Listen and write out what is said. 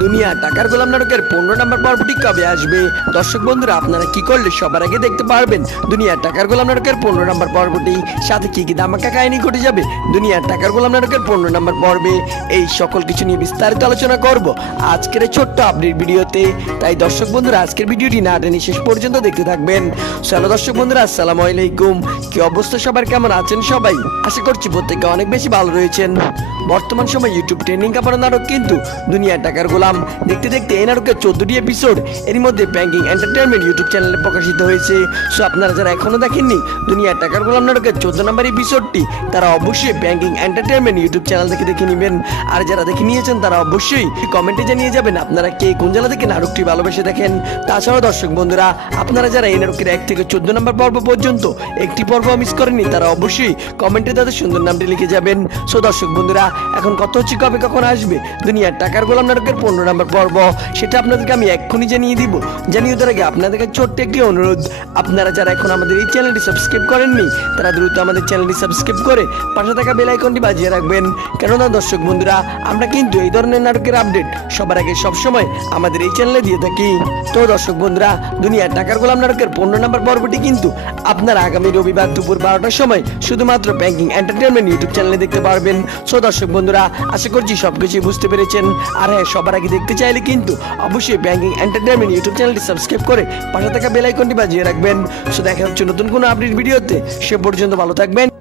দুনিয়া টাকার গোলাম নাটকের 15 নম্বর পর্বটি কবে আসবে? দর্শক বন্ধুরা, আপনারা কি করলে সবার আগে দেখতে পারবেন দুনিয়া টাকার গোলাম নাটকের 15 নম্বর পর্বটি, সাথে কি কি ধামাকা কাহিনী ঘটে যাবে দুনিয়া টাকার গোলাম নাটকের 15 নম্বর পর্বে, এই সকল কিছু নিয়ে বিস্তারিত আলোচনা করব আজকের এই ছোট্ট আপডেট ভিডিওতে। তাই দর্শক বন্ধুরা, আজকের ভিডিওটি না টেনে শেষ পর্যন্ত দেখতে থাকবেন। চলো দর্শক বন্ধুরা, আসসালামু আলাইকুম। কি অবস্থা সবার, কেমন আছেন সবাই? আশা করছি প্রত্যেকে অনেক বেশি ভালো রয়েছেন। বর্তমান সময় ইউটিউব ট্রেন্ডিং কাপানো নাটক কিন্তু দুনিয়া টাকার গোলাম। দেখতে দেখতে এই নাটকের 14টি এপিসোড এর মধ্যে ব্যাংকিং এন্টারটেইনমেন্ট ইউটিউব চ্যানেলে প্রকাশিত হয়েছে। সো আপনারা যারা এখনো দেখেননি দুনিয়া টাকার গোলাম নাটকের 14 নম্বর এপিসোডটি, তারা অবশ্যই ব্যাংকিং এন্টারটেইনমেন্ট ইউটিউব চ্যানেল থেকে দেখে নেবেন। আর যারা দেখে নিয়েছেন তারা অবশ্যই কমেন্টে জানিয়ে যাবেন আপনারা কে কোন জেলা থেকে নাটকটি ভালোবেসে দেখেন। তাছাড়াও দর্শক বন্ধুরা, আপনারা যারা এই নাটকের 1 থেকে 14 নম্বর পর্ব পর্যন্ত একটি পর্ব মিস করেননি, তারা অবশ্যই কমেন্টে তাদের সুন্দর নামটি লিখে যাবেন। সো দর্শক বন্ধুরা, এখন কত হচ্ছে কবে কখন আসবে দুনিয়ার টাকার গোলাম নাটকের 15 নম্বর পর্ব, সেটা আপনাদেরকে আমি এক্ষুনি জানিয়ে দিব। জানিয়ে তার আগে আপনাদেরকে ছোট্ট একটি অনুরোধ, আপনারা যারা এখন আমাদের এই চ্যানেলটি সাবস্ক্রাইব করেননি, তারা দ্রুত আমাদের চ্যানেলটি সাবস্ক্রাইব করে পাশে থাকা বেল আইকনটি বাজিয়ে রাখবেন। কেননা দর্শক বন্ধুরা, আমরা কিন্তু এই ধরনের নাটকের আপডেট সবার আগে সবসময় আমাদের এই চ্যানেলে দিয়ে থাকি। তো দর্শক বন্ধুরা, দুনিয়ার টাকার গোলাম নাটকের 15 নম্বর পর্বটি কিন্তু আপনারা আগামী রবিবার দুপুর 12টার সময় শুধুমাত্র ব্যাংকিং এন্টারটেইনমেন্ট ইউটিউব চ্যানেলে দেখতে পারবেন। সো দর্শক বন্ধুরা, আশা করছি সবকিছু বুঝতে পেরেছেন। আর হ্যাঁ, সবার আগে দেখতে চাইলে কিন্তু অবশ্যই ব্যাংকিং এন্টারটেইনমেন্ট ইউটিউব চ্যানেলটি সাবস্ক্রাইব করে পাশে থাকা বেল আইকনটি বাজিয়ে রাখবেন। সো দেখা হচ্ছে নতুন কোনো আপডেট ভিডিওতে। সে পর্যন্ত ভালো থাকবেন।